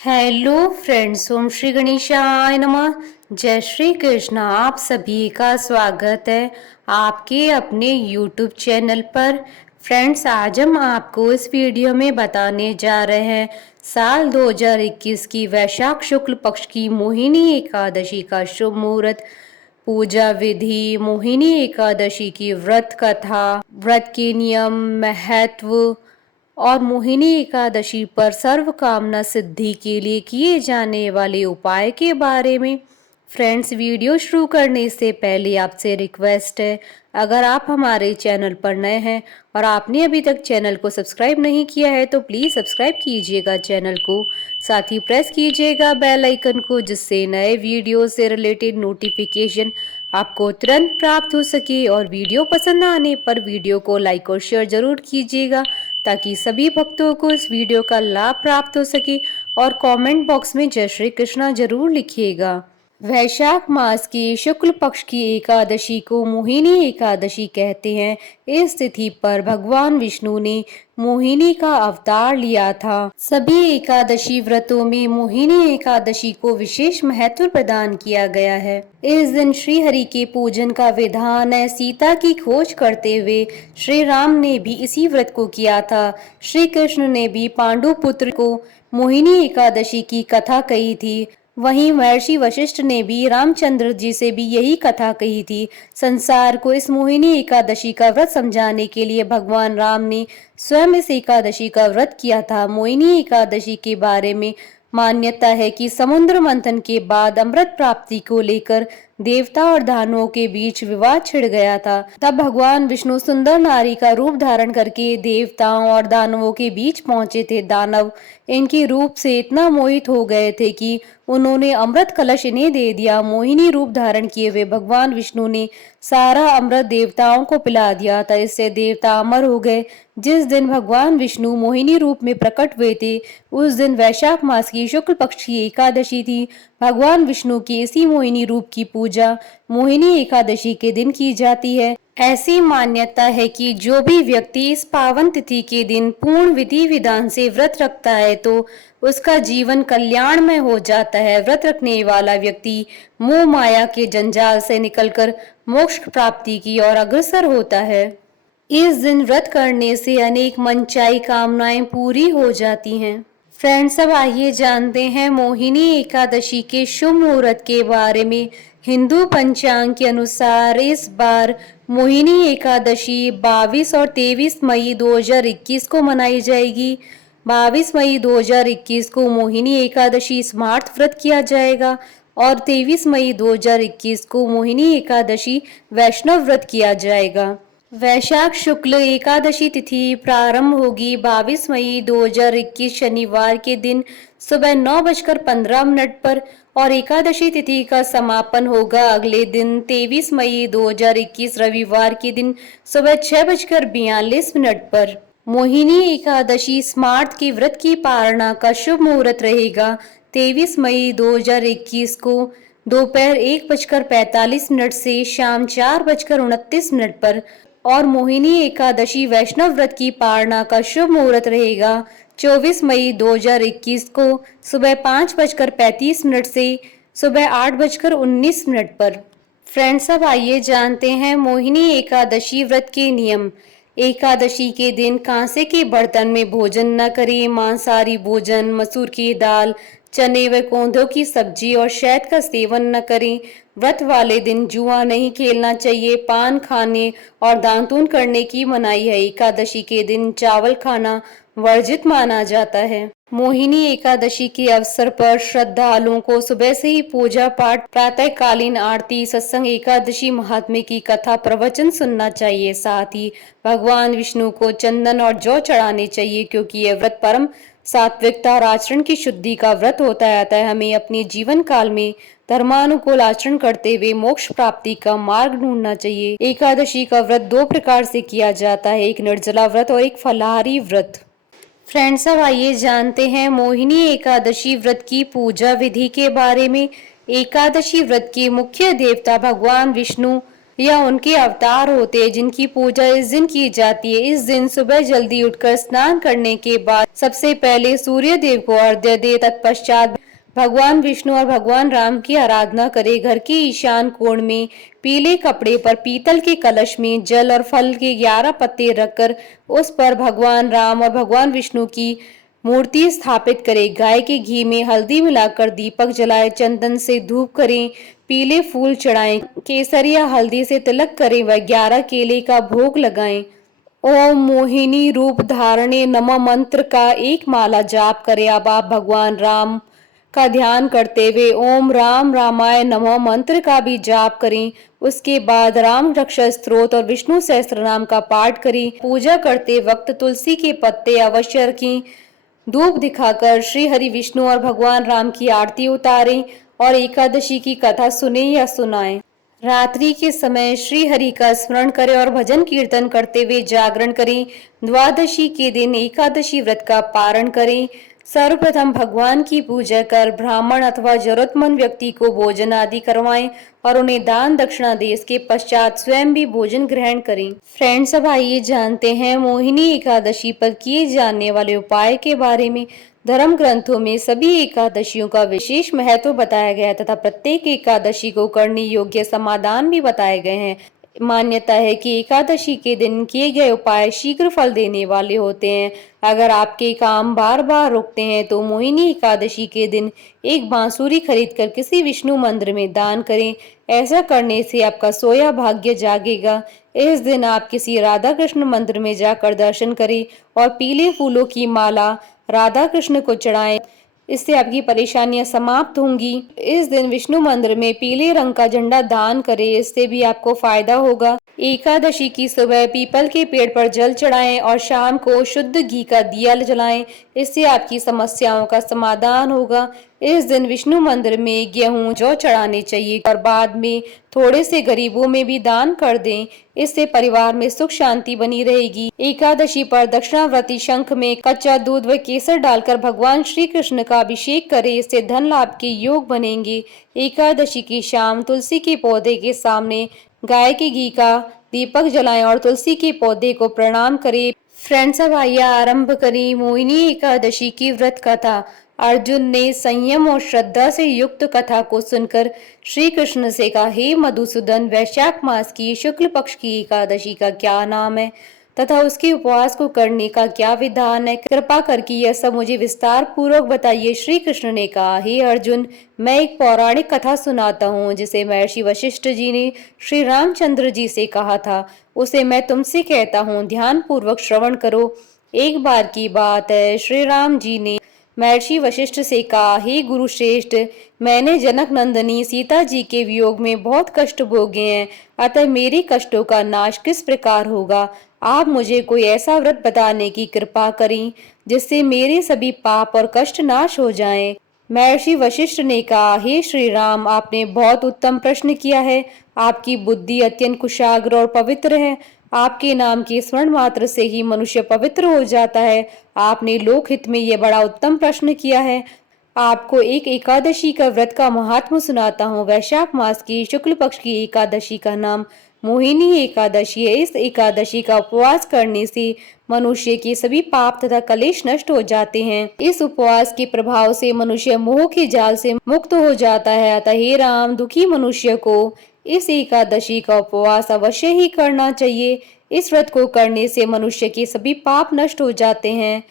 Hello friends, ओम श्री गणेशाय नमः। जय श्री कृष्ण। आप सभी का स्वागत है आपके अपने यूट्यूब चैनल पर। फ्रेंड्स, आज हम आपको इस वीडियो में बताने जा रहे हैं साल 2021 की वैशाख शुक्ल पक्ष की मोहिनी एकादशी का शुभ मुहूर्त, पूजा विधि, मोहिनी एकादशी की व्रत कथा, व्रत के नियम, महत्व और मोहिनी एकादशी पर सर्व कामना सिद्धि के लिए किए जाने वाले उपाय के बारे में। फ्रेंड्स, वीडियो शुरू करने से पहले आपसे रिक्वेस्ट है, अगर आप हमारे चैनल पर नए हैं और आपने अभी तक चैनल को सब्सक्राइब नहीं किया है तो प्लीज़ सब्सक्राइब कीजिएगा चैनल को, साथ ही प्रेस कीजिएगा बेल आइकन को, जिससे नए वीडियो से रिलेटेड नोटिफिकेशन आपको तुरंत प्राप्त हो सके। और वीडियो पसंद आने पर वीडियो को लाइक और शेयर जरूर कीजिएगा ताकि सभी भक्तों को इस वीडियो का लाभ प्राप्त हो सके। और कमेंट बॉक्स में जय श्री कृष्णा जरूर लिखिएगा। वैशाख मास की शुक्ल पक्ष की एकादशी को मोहिनी एकादशी कहते हैं। इस तिथि पर भगवान विष्णु ने मोहिनी का अवतार लिया था। सभी एकादशी व्रतों में मोहिनी एकादशी को विशेष महत्व प्रदान किया गया है। इस दिन श्री हरि के पूजन का विधान है। सीता की खोज करते हुए श्री राम ने भी इसी व्रत को किया था। श्री कृष्ण ने भी पांडु पुत्र को मोहिनी एकादशी की कथा कही थी। वहीं महर्षि वशिष्ठ ने भी रामचंद्र जी से भी यही कथा कही थी। संसार को इस मोहिनी एकादशी का व्रत समझाने के लिए भगवान राम ने स्वयं इस एकादशी का व्रत किया था। मोहिनी एकादशी के बारे में मान्यता है कि समुद्र मंथन के बाद अमृत प्राप्ति को लेकर देवता और दानवों के बीच विवाद छिड़ गया था। तब भगवान विष्णु सुंदर नारी का रूप धारण करके देवताओं और दानवों के बीच पहुंचे थे। दानव इनके रूप से इतना मोहित हो गए थे कि उन्होंने अमृत कलश इन्हें दे दिया। मोहिनी रूप धारण किए हुए भगवान विष्णु ने सारा अमृत देवताओं को पिला दिया था। इससे देवता अमर हो गए। जिस दिन भगवान विष्णु मोहिनी रूप में प्रकट हुए थे उस दिन वैशाख मास की शुक्ल पक्ष की एकादशी थी। भगवान विष्णु की इसी मोहिनी रूप की पूजा मोहिनी एकादशी के दिन की जाती है। ऐसी मान्यता है कि जो भी व्यक्ति इस पावन तिथि के दिन पूर्ण विधि विधान से व्रत रखता है तो उसका जीवन कल्याणमय हो जाता है। व्रत रखने वाला व्यक्ति मोह माया के जंजाल से निकलकर मोक्ष प्राप्ति की ओर अग्रसर होता है। इस दिन व्रत करने से अनेक मनचाही कामनाएं पूरी हो जाती हैं। फ्रेंड्स, अब आइए जानते हैं मोहिनी एकादशी के शुभ मुहूर्त के बारे में। हिंदू पंचांग के अनुसार इस बार मोहिनी एकादशी 22 और 23 मई 2021 को मनाई जाएगी। 22 मई 2021 को मोहिनी एकादशी स्मार्त व्रत किया जाएगा और 23 मई 2021 को मोहिनी एकादशी वैष्णव व्रत किया जाएगा। वैशाख शुक्ल एकादशी तिथि प्रारंभ होगी 22 मई 2021 शनिवार के दिन सुबह 9:15 पर और एकादशी तिथि का समापन होगा अगले दिन 23 मई 2021 रविवार के दिन सुबह 6:42 पर। मोहिनी एकादशी स्मार्त के व्रत की पारणा का शुभ मुहूर्त रहेगा 23 मई 2021 को दोपहर 1:45 से शाम 4:29 पर और मोहिनी एकादशी वैष्णव व्रत की पारणा का शुभ मुहूर्त रहेगा 24 मई 2021 को सुबह 5:35 से सुबह 8:19 पर। फ्रेंड्स, अब आइए जानते हैं मोहिनी एकादशी व्रत के नियम। एकादशी के दिन कांसे के बर्तन में भोजन न करें। मांसाहारी भोजन, मसूर की दाल, चने व कोंधों की सब्जी और शहद का सेवन न करें। व्रत वाले दिन जुआ नहीं खेलना चाहिए। पान खाने और दातून करने की मनाही है। एकादशी के दिन चावल खाना वर्जित माना जाता है। मोहिनी एकादशी के अवसर पर श्रद्धालुओं को सुबह से ही पूजा पाठ, प्रातःकालीन आरती, सत्संग, एकादशी महात्म्य की कथा प्रवचन सुनना चाहिए। साथ ही भगवान विष्णु को चंदन और जौ चढ़ाने चाहिए क्योंकि यह व्रत परम सात्विकता और आचरण की शुद्धि का व्रत होता है। हमें अपने जीवन काल में धर्मानुकूल आचरण करते हुए मोक्ष प्राप्ति का मार्ग ढूंढना चाहिए। एकादशी का व्रत 2 प्रकार से किया जाता है, एक निर्जला व्रत और एक फलाहारी व्रत। फ्रेंड्स, अब आइए जानते हैं मोहिनी एकादशी व्रत की पूजा विधि के बारे में। एकादशी व्रत के मुख्य देवता भगवान विष्णु या उनके अवतार होते हैं जिनकी पूजा इस दिन की जाती है। इस दिन सुबह जल्दी उठकर स्नान करने के बाद सबसे पहले सूर्य देव को अर्घ्य दे, तत्पश्चात भगवान विष्णु और भगवान राम की आराधना करे। घर के ईशान कोण में पीले कपड़े पर पीतल के कलश में जल और फल के 11 पत्ते रखकर उस पर भगवान राम और भगवान विष्णु की मूर्ति स्थापित करें। गाय के घी में हल्दी मिलाकर दीपक जलाए, चंदन से धूप करें, पीले फूल चढ़ाएं, केसर या हल्दी से तिलक करें व 11 केले का भोग लगाएं। ओम मोहिनी रूप धारणे नमः मंत्र का एक माला जाप करें। अब आप भगवान राम का ध्यान करते हुए ओम राम रामाय नमः मंत्र का भी जाप करें। उसके बाद राम रक्षा स्तोत्र और विष्णु सहस्त्र नाम का पाठ करें। पूजा करते वक्त तुलसी के पत्ते अवश्य रखें। धूप दिखाकर श्री हरि विष्णु और भगवान राम की आरती उतारें और एकादशी की कथा सुने या सुनाएं। रात्रि के समय श्री हरि का स्मरण करें और भजन कीर्तन करते हुए जागरण करें। द्वादशी के दिन एकादशी व्रत का पारण करें। सर्वप्रथम भगवान की पूजा कर ब्राह्मण अथवा जरूरतमंद व्यक्ति को भोजन आदि करवाएं और उन्हें दान दक्षिणा दें। इसके पश्चात स्वयं भी भोजन ग्रहण करें। फ्रेंड्स, अब आइए जानते हैं मोहिनी एकादशी पर किए जाने वाले उपाय के बारे में। धर्म ग्रंथों में सभी एकादशियों का विशेष महत्व बताया गया तथा प्रत्येक एकादशी को करने योग्य समाधान भी बताए गए हैं। मान्यता है कि एकादशी के दिन किए गए उपाय शीघ्र फल देने वाले होते हैं। अगर आपके काम बार बार रुकते हैं तो मोहिनी एकादशी के दिन एक बांसुरी खरीदकर किसी विष्णु मंदिर में दान करें। ऐसा करने से आपका सोया भाग्य जागेगा। इस दिन आप किसी राधा कृष्ण मंदिर में जाकर दर्शन करें और पीले फूलों की माला राधा कृष्ण को चढ़ाएं। इससे आपकी परेशानियां समाप्त होंगी। इस दिन विष्णु मंदिर में पीले रंग का झंडा दान करें, इससे भी आपको फायदा होगा। एकादशी की सुबह पीपल के पेड़ पर जल चढ़ाएं और शाम को शुद्ध घी का दिया जलाएं, इससे आपकी समस्याओं का समाधान होगा। इस दिन विष्णु मंदिर में गेहूं जौ चढ़ाने चाहिए और बाद में थोड़े से गरीबों में भी दान कर दें, इससे परिवार में सुख शांति बनी रहेगी। एकादशी पर दक्षिणावर्ती शंख में कच्चा दूध व केसर डालकर भगवान श्री कृष्ण का अभिषेक करें, इससे धन लाभ के योग बनेंगे। एकादशी की शाम तुलसी के पौधे के सामने गाय के घी का दीपक जलाएं और तुलसी के पौधे को प्रणाम करें। फ्रेंड्स, अब आइए आरंभ करें मोहिनी एकादशी की व्रत कथा। अर्जुन ने संयम और श्रद्धा से युक्त कथा को सुनकर श्री कृष्ण से कहा, हे मधुसूदन, वैशाख मास की शुक्ल पक्ष की एकादशी का क्या नाम है तथा उसके उपवास को करने का क्या विधान है? कृपा करके यह सब मुझे विस्तार पूर्वक बताइए। श्री कृष्ण ने कहा, हे अर्जुन, मैं एक पौराणिक कथा सुनाता हूँ जिसे महर्षि वशिष्ठ जी ने श्री रामचंद्र जी से कहा था। उसे मैं तुमसे कहता हूँ, ध्यान पूर्वक श्रवण करो। एक बार की बात है, श्री राम जी ने महर्षि वशिष्ठ से कहा, हे गुरु श्रेष्ठ, मैंने जनक नंदनी सीता जी के वियोग में बहुत कष्ट भोगे हैं, अतः मेरे कष्टों का नाश किस प्रकार होगा? आप मुझे कोई ऐसा व्रत बताने की कृपा करें जिससे मेरे सभी पाप और कष्ट नाश हो जाएं। महर्षि वशिष्ठ ने कहा, हे श्री राम, आपने बहुत उत्तम प्रश्न किया है। आपकी बुद्धि अत्यंत कुशाग्र और पवित्र है। आपके नाम के स्मरण मात्र से ही मनुष्य पवित्र हो जाता है। आपने लोकहित में यह बड़ा उत्तम प्रश्न किया है। आपको एक एकादशी का व्रत का महात्म्य सुनाता हूँ। वैशाख मास की शुक्ल पक्ष की एकादशी का नाम मोहिनी एकादशी है। इस एकादशी का उपवास करने से मनुष्य के सभी पाप तथा कलेश नष्ट हो जाते हैं। इस उपवास के प्रभाव से मनुष्य मोह के जाल से मुक्त हो जाता है। अतः हे राम, दुखी मनुष्य को इस एकादशी का उपवास अवश्य ही करना चाहिए। इस व्रत को करने से मनुष्य के सभी पाप नष्ट हो जाते हैं।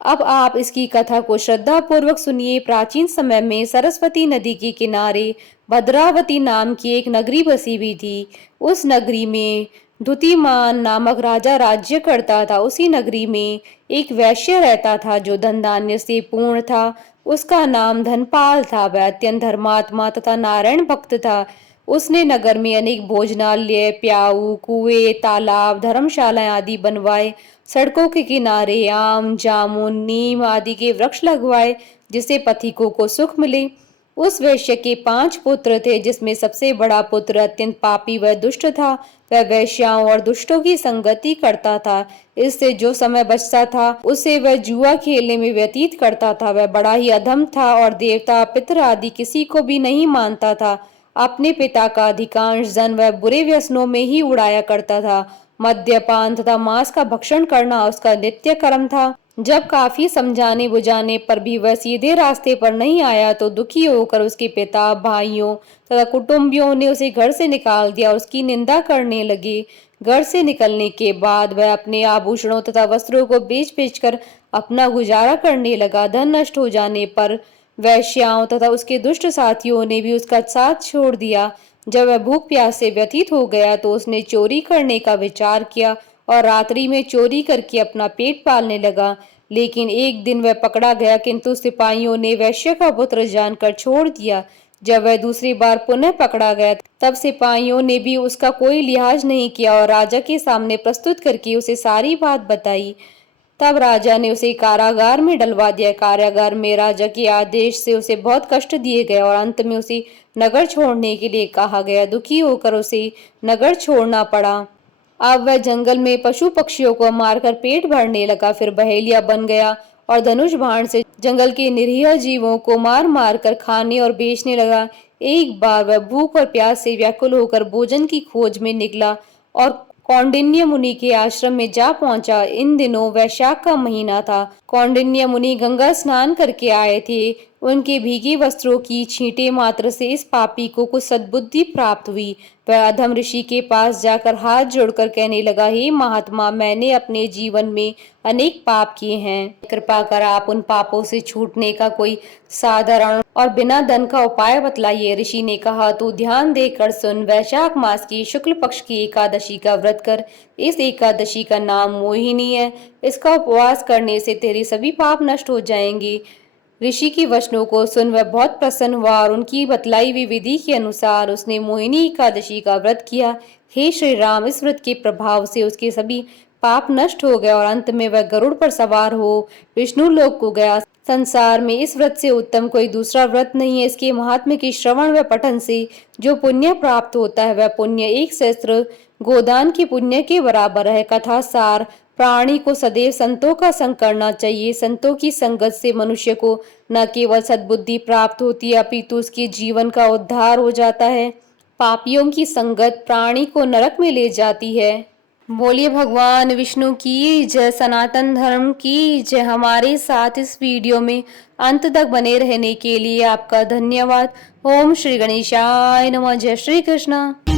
अब आप इसकी कथा को श्रद्धा पूर्वक सुनिए। प्राचीन समय में सरस्वती नदी के किनारे भद्रावती नाम की एक नगरी बसी हुई थी। उस नगरी में द्युतिमान नामक राजा राज्य करता था। उसी नगरी में एक वैश्य रहता था जो धन धान्य से पूर्ण था। उसका नाम धनपाल था। वह अत्यंत धर्मात्मा तथा नारायण भक्त था। उसने नगर में अनेक भोजनालय, प्याऊ, कुएं, तालाब, धर्मशालाएं आदि बनवाए। सड़कों के किनारे आम, जामुन, नीम आदि के वृक्ष लगवाए जिससे पथिकों को सुख मिले। उस वैश्य के 5 पुत्र थे, जिसमें सबसे बड़ा पुत्र अत्यंत पापी व दुष्ट था। वह वैश्याओं और दुष्टों की संगति करता था। इससे जो समय बचता था उसे वह जुआ खेलने में व्यतीत करता था। वह बड़ा ही अधम था और देवता, पितर आदि किसी को भी नहीं मानता था। अपने पिता का अधिकांश धन वह बुरे व्यसनों में ही उड़ाया करता था। मद्यपान तथा मांस का भक्षण करना उसका नित्य कर्म था। जब काफी समझाने बुझाने पर भी वह सीधे रास्ते पर नहीं आया तो दुखी होकर उसके पिता, भाइयों तथा कुटुंबियों ने उसे घर से निकाल दिया और उसकी निंदा करने लगे। घर से निकलने के बाद वह अपने आभूषणों तथा वस्त्रों को बेच बेच कर अपना गुजारा करने लगा। धन नष्ट हो जाने पर वेश्याओं तथा उसके दुष्ट साथियों ने भी उसका साथ छोड़ दिया। जब वह भूख प्यास से व्यथित हो गया तो उसने चोरी करने का विचार किया और रात्रि में चोरी करके अपना पेट पालने लगा। लेकिन एक दिन वह पकड़ा गया, किंतु सिपाहियों ने वैश्य का पुत्र जानकर छोड़ दिया। जब वह दूसरी बार पुनः पकड़ा गया तब सिपाहियों ने भी उसका कोई लिहाज नहीं किया और राजा के सामने प्रस्तुत करके उसे सारी बात बताई। तब राजा ने उसे कारागार में डलवा दिया। कारागार में राजा के आदेश से उसे बहुत कष्ट दिए गए और अंत में उसे नगर छोड़ने के लिए कहा गया। दुखी होकर उसे नगर छोड़ना पड़ा। अब वह जंगल में पशु पक्षियों को मारकर पेट भरने लगा। फिर बहेलिया बन गया और धनुष बाण से जंगल के निरीह जीवों को मार मार कर खाने और बेचने लगा। एक बार वह भूख और प्यास से व्याकुल होकर भोजन की खोज में निकला और कौंडिन्य मुनि के आश्रम में जा पहुंचा। इन दिनों वैशाख का महीना था। कौंडिन्य मुनि गंगा स्नान करके आए थे। उनके भीगे वस्त्रों की छींटे मात्र से इस पापी को कुछ सद्बुद्धि प्राप्त हुई। वह अधम ऋषि के पास जाकर हाथ जोड़कर कहने लगा, हे महात्मा, मैंने अपने जीवन में अनेक पाप किए हैं। कृपा कर आप उन पापों से छूटने का कोई साधारण और बिना धन का उपाय बतलाइए। ऋषि ने कहा, तू ध्यान देकर सुन। वैशाख मास की शुक्ल पक्ष की एकादशी का व्रत कर। इस एकादशी का नाम मोहिनी है। इसका उपवास करने से तेरे सभी पाप नष्ट हो जाएंगे। ऋषि की वचनों को सुन वह बहुत प्रसन्न हुआ और उनकी बतलाई हुई विधि के अनुसार उसने मोहिनी एकादशी का व्रत किया। हे श्री राम, इस व्रत के प्रभाव से उसके सभी पाप नष्ट हो गए और अंत में वह गरुड़ पर सवार हो विष्णु लोक को गया। संसार में इस व्रत से उत्तम कोई दूसरा व्रत नहीं है। इसके महात्म्य के श्रवण व पठन से जो पुण्य प्राप्त होता है वह पुण्य 1 सहस्त्र गोदान के पुण्य के बराबर है। कथा सार, प्राणी को सदैव संतों का संग करना चाहिए। संतों की संगत से मनुष्य को न केवल सद्बुद्धि प्राप्त होती है अपितु उसके जीवन का उद्धार हो जाता है। पापियों की संगत प्राणी को नरक में ले जाती है। बोलिए भगवान विष्णु की जय, सनातन धर्म की जय। हमारे साथ इस वीडियो में अंत तक बने रहने के लिए आपका धन्यवाद। ओम श्री गणेशाय नमः। जय श्री कृष्ण।